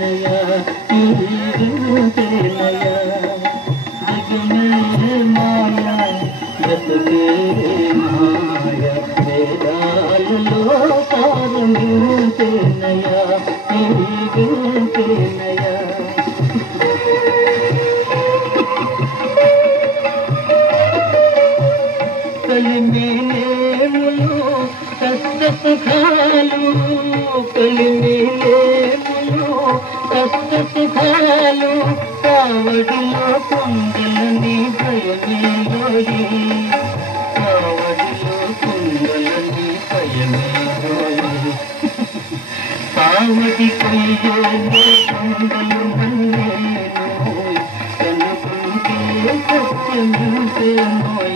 नया विनते नया जग में माया जग के माया बेदाल लो सार मिलते नया विनते नया कल मिले मुलो कस्त खालू कल मिले मुलो कस्त खालू कावडिलो कुंडलनी भयमेलोरी कावडिलो कुंडलनी भयमेलोरी कावडी कोइयो कुंडल मन्नेनोय कनुकुंटे सत्य मिलते नोय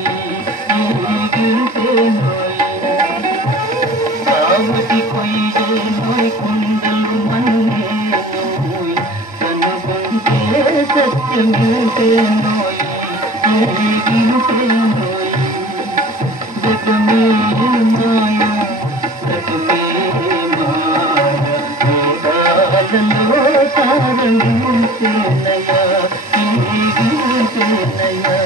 कावटी कोइयो नोय कुंडल मन्नेनोय कनुकुंटे सत्य मिलते नोय गिलते नोय जग में माया जग में माया बेदाल सार मिलते नया गिलते नया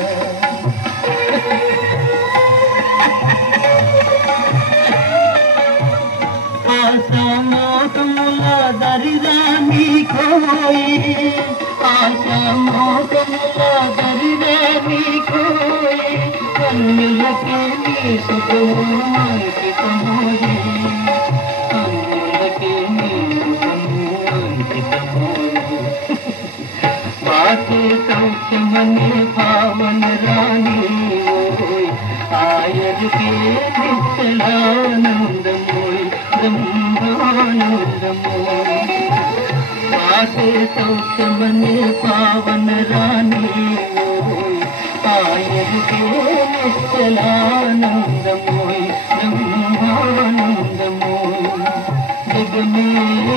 आशा मोकमुला दरिदानी खोई आशा मोकमुला दरिदानी खोई कन्नुल के सुखमांकित मोई कन्नुल के सुखमांकित मोई बाते सौख्य मने पावन रानी ओय आयर के निश्चलानंद मोय ब्रह्मानंद मोय बाते सौख्य मने पावन रानी ओय आयर के निश्चलानंद मोय ब्रह्मानंद मोय जग में